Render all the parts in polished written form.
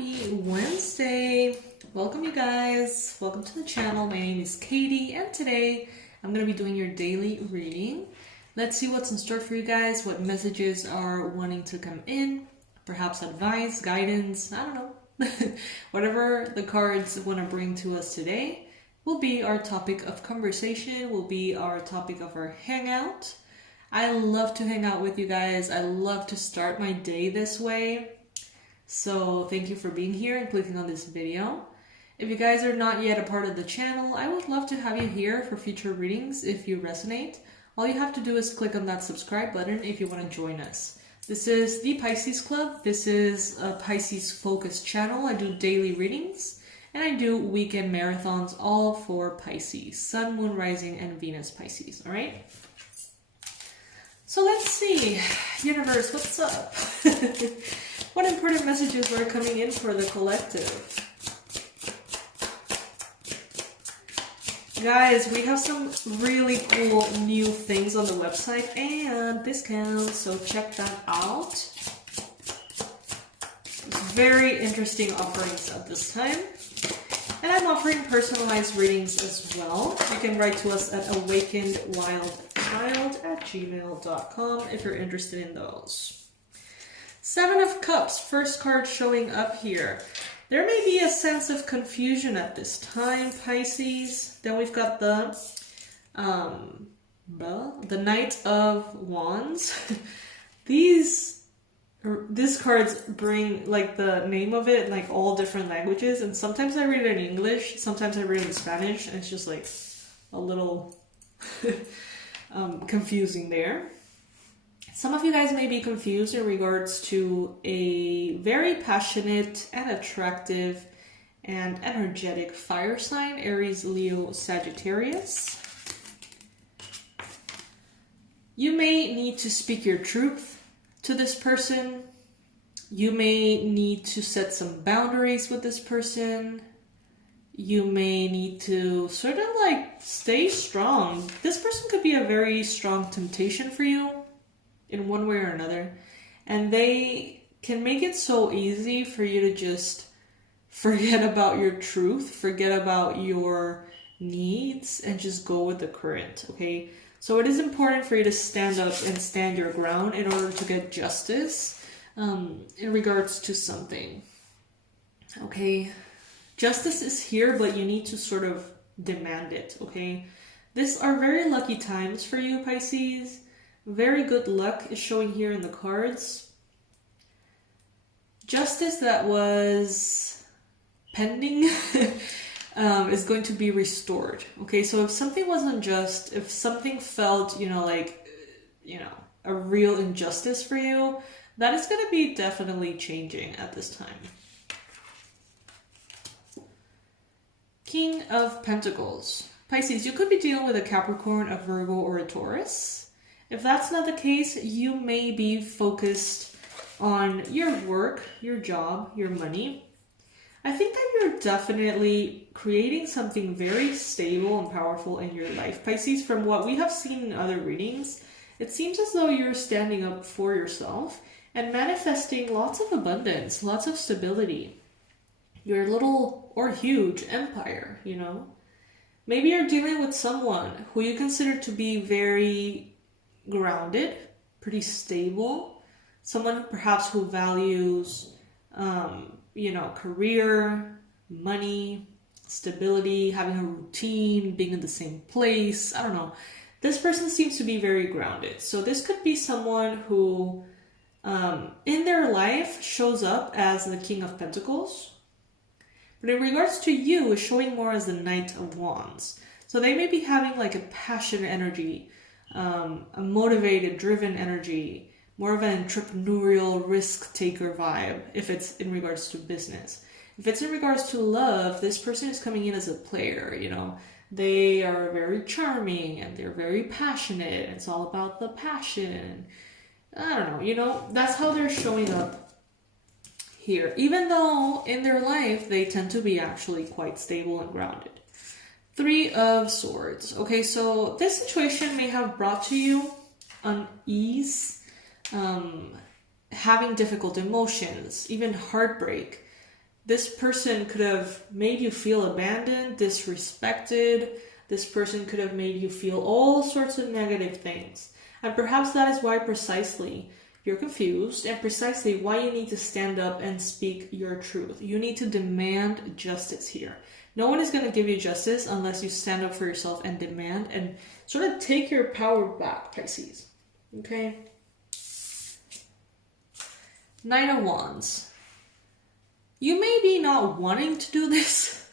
Happy Wednesday! Welcome you guys, welcome to the channel. My name is Katie and today I'm going to be doing your daily reading. Let's see what's in store for you guys, what messages are wanting to come in, perhaps advice, guidance, I don't know. Whatever the cards want to bring to us today will be our topic of conversation, will be our topic of our hangout. I love to hang out with you guys. I love to start my day this way. So thank you for being here and clicking on this video. If you guys are not yet a part of the channel, I would love to have you here for future readings if you resonate. All you have to do is click on that subscribe button if you want to join us. This is the Pisces Club. This is a Pisces focused channel. I do daily readings and I do weekend marathons, all for Pisces, Sun, Moon, Rising, and Venus Pisces, all right? So let's see, universe, what's up? What important messages are coming in for the collective? Guys, we have some really cool new things on the website and discounts, so check that out. Very interesting offerings at this time. And I'm offering personalized readings as well. You can write to us at awakenedwildchild@gmail.com if you're interested in those. 7 of Cups, first card showing up here. There may be a sense of confusion at this time, Pisces. Then we've got the Knight of Wands. These cards bring, like, the name of it, like, all different languages. And sometimes I read it in English, sometimes I read it in Spanish, and it's just, like, a little confusing there. Some of you guys may be confused in regards to a very passionate and attractive and energetic fire sign, Aries, Leo, Sagittarius. You may need to speak your truth to this person. You may need to set some boundaries with this person. You may need to sort of like stay strong. This person could be a very strong temptation for you in one way or another, and they can make it so easy for you to just forget about your truth, forget about your needs, and just go with the current, okay? So it is important for you to stand up and stand your ground in order to get justice in regards to something, okay? Justice is here, but you need to sort of demand it, okay? These are very lucky times for you, Pisces. Very good luck is showing here in the cards. Justice that was pending is going to be restored. Okay, so if something wasn't just, if something felt, a real injustice for you, that is going to be definitely changing at this time. King of Pentacles. Pisces, you could be dealing with a Capricorn, a Virgo, or a Taurus. If that's not the case, you may be focused on your work, your job, your money. I think that you're definitely creating something very stable and powerful in your life, Pisces. From what we have seen in other readings, it seems as though you're standing up for yourself and manifesting lots of abundance, lots of stability. Your little or huge empire, you know? Maybe you're dealing with someone who you consider to be very grounded, pretty stable, someone perhaps who values, career, money, stability, having a routine, being in the same place. I don't know. This person seems to be very grounded. So this could be someone who, in their life, shows up as the King of Pentacles. But in regards to you, is showing more as the Knight of Wands. So they may be having like a passionate energy, a motivated, driven energy, more of an entrepreneurial risk taker vibe if it's in regards to business. If it's in regards to love, this person is coming in as a player, you know. They are very charming and they're very passionate. It's all about the passion. I don't know, you know, that's how they're showing up here. Even though in their life, they tend to be actually quite stable and grounded. 3 of Swords. Okay, so this situation may have brought to you unease, having difficult emotions, even heartbreak. This person could have made you feel abandoned, disrespected. This person could have made you feel all sorts of negative things. And perhaps that is why precisely you're confused, and precisely why you need to stand up and speak your truth. You need to demand justice here. No one is going to give you justice unless you stand up for yourself and demand and sort of take your power back, Pisces. Okay? Nine of Wands. You may be not wanting to do this,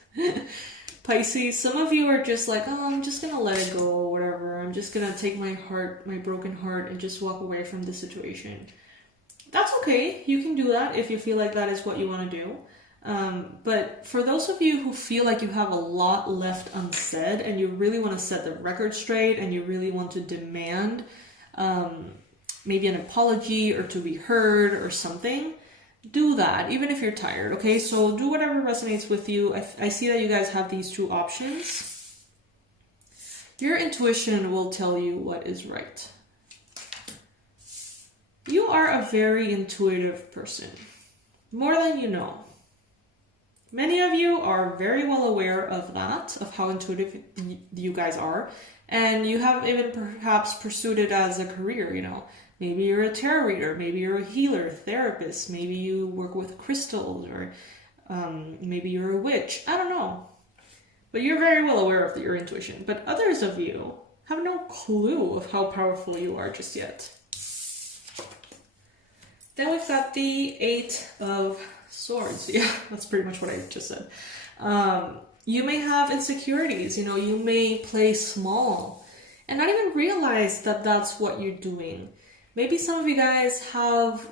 Pisces. Some of you are just like, oh, I'm just going to let it go or whatever. I'm just going to take my heart, my broken heart, and just walk away from the situation. That's okay. You can do that if you feel like that is what you want to do. But for those of you who feel like you have a lot left unsaid and you really want to set the record straight and you really want to demand maybe an apology or to be heard or something, do that, even if you're tired, okay? So do whatever resonates with you. I see that you guys have these two options. Your intuition will tell you what is right. You are a very intuitive person, more than you know. Many of you are very well aware of that, of how intuitive you guys are, and you have even perhaps pursued it as a career, you know. Maybe you're a tarot reader, maybe you're a healer, therapist, maybe you work with crystals, or maybe you're a witch. I don't know. But you're very well aware of your intuition. But others of you have no clue of how powerful you are just yet. Then we've got the Eight of Swords. Yeah, that's pretty much what I just said. You may have insecurities, you know, you may play small and not even realize that that's what you're doing. Maybe some of you guys have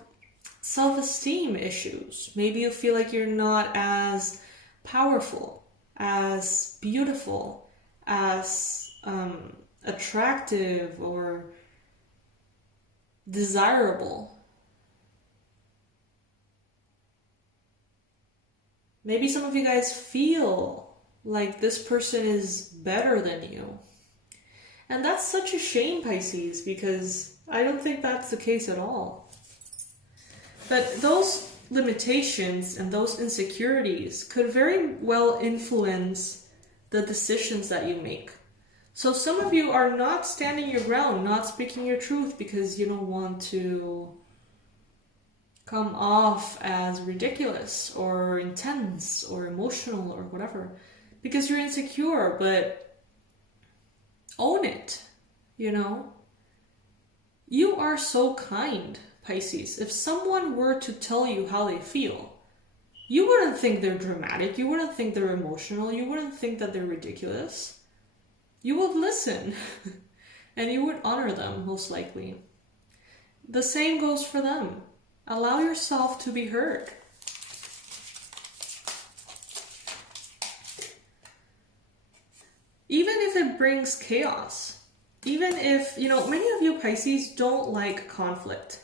self-esteem issues. Maybe you feel like you're not as powerful, as beautiful, as attractive or desirable. Maybe some of you guys feel like this person is better than you. And that's such a shame, Pisces, because I don't think that's the case at all. But those limitations and those insecurities could very well influence the decisions that you make. So some of you are not standing your ground, not speaking your truth because you don't want to come off as ridiculous or intense or emotional or whatever, because you're insecure. But own it, you know. You are so kind, Pisces. If someone were to tell you how they feel, you wouldn't think they're dramatic, you wouldn't think they're emotional, you wouldn't think that they're ridiculous. You would listen and you would honor them, most likely. The same goes for them. Allow yourself to be heard. Even if it brings chaos, even if, you know, many of you Pisces don't like conflict.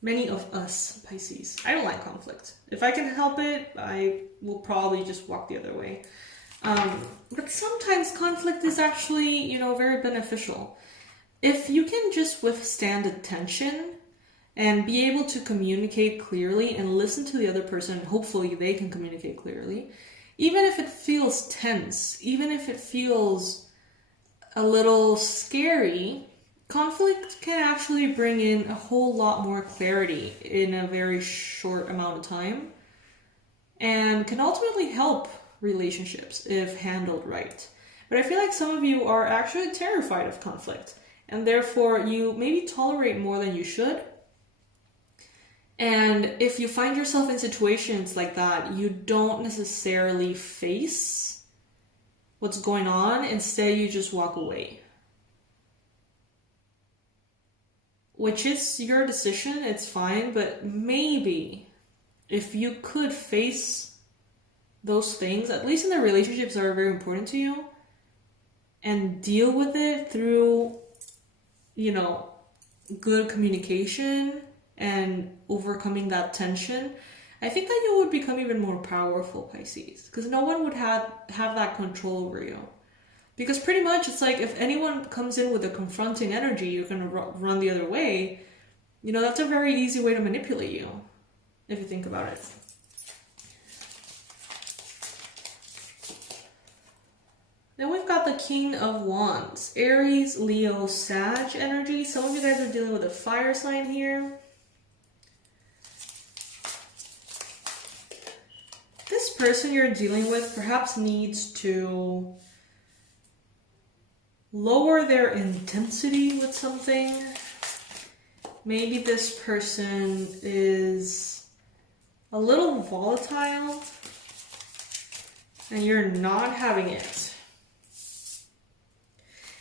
Many of us Pisces. I don't like conflict. If I can help it, I will probably just walk the other way. But sometimes conflict is actually, you know, very beneficial. If you can just withstand the tension and be able to communicate clearly and listen to the other person, hopefully they can communicate clearly. Even if it feels tense, even if it feels a little scary, conflict can actually bring in a whole lot more clarity in a very short amount of time and can ultimately help relationships if handled right. But I feel like some of you are actually terrified of conflict and therefore you maybe tolerate more than you should. And if you find yourself in situations like that, you don't necessarily face what's going on. Instead, you just walk away. Which is your decision, it's fine, but maybe if you could face those things, at least in the relationships that are very important to you, and deal with it through, you know, good communication and overcoming that tension, I think that you would become even more powerful, Pisces, because no one would have that control over you. Because pretty much it's like if anyone comes in with a confronting energy, you're going to run the other way. You know, that's a very easy way to manipulate you, if you think about it. Then we've got the King of Wands, Aries, Leo, Sag energy. Some of you guys are dealing with a fire sign here. This person you're dealing with perhaps needs to lower their intensity with something. Maybe this person is a little volatile and you're not having it.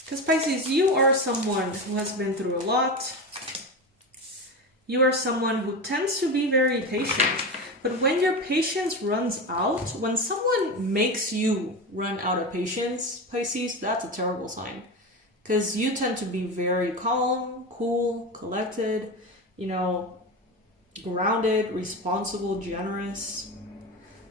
Because Pisces, you are someone who has been through a lot. You are someone who tends to be very patient. But when your patience runs out, when someone makes you run out of patience, Pisces, that's a terrible sign. Because you tend to be very calm, cool, collected, you know, grounded, responsible, generous.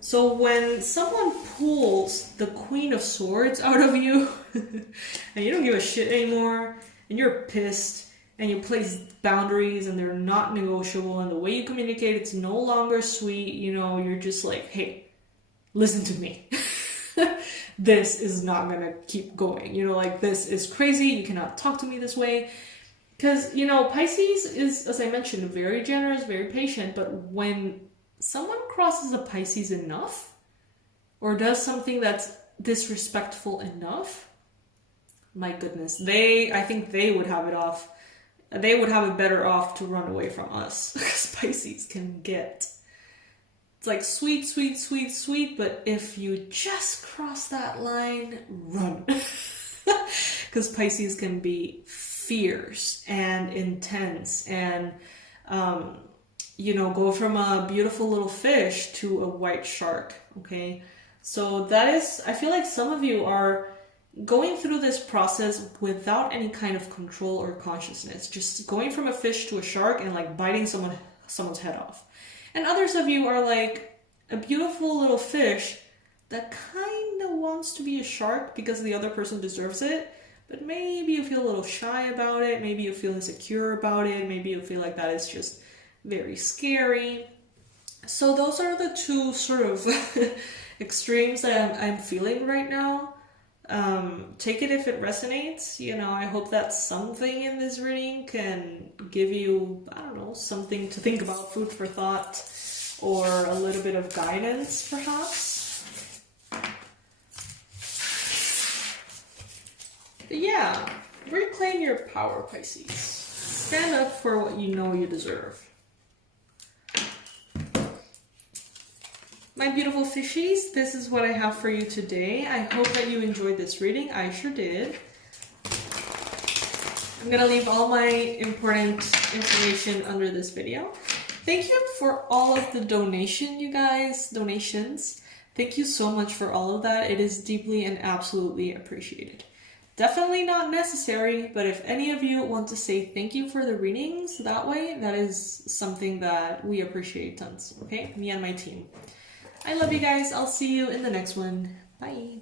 So when someone pulls the Queen of Swords out of you and you don't give a shit anymore and you're pissed and you place boundaries and they're not negotiable and the way you communicate, it's no longer sweet, you know, you're just like, hey, listen to me. This is not gonna keep going, you know, like this is crazy, you cannot talk to me this way. Because, you know, Pisces is, as I mentioned, very generous, very patient, but when someone crosses a Pisces enough or does something that's disrespectful enough, my goodness, I think they would have it off. They would have it better off to run away from us. Because Pisces can get, it's like sweet, sweet, sweet, sweet, but if you just cross that line, run. Because Pisces can be fierce and intense and, you know, go from a beautiful little fish to a white shark, okay? So that is, I feel like some of you are going through this process without any kind of control or consciousness, just going from a fish to a shark and like biting someone's head off. And others of you are like a beautiful little fish that kind of wants to be a shark because the other person deserves it, but maybe you feel a little shy about it, maybe you feel insecure about it, maybe you feel like that is just very scary. So those are the two sort of extremes that I'm feeling right now. Take it if it resonates. You know, I hope that something in this reading can give you, I don't know, something to think about, food for thought, or a little bit of guidance, perhaps. But yeah, reclaim your power, Pisces. Stand up for what you know you deserve. My beautiful fishies, this is what I have for you today. I hope that you enjoyed this reading. I sure did. I'm gonna leave all my important information under this video. Thank you for all of the donations. Thank you so much for all of that. It is deeply and absolutely appreciated. Definitely not necessary, but if any of you want to say thank you for the readings that way, that is something that we appreciate tons, okay? Me and my team. I love you guys. I'll see you in the next one. Bye.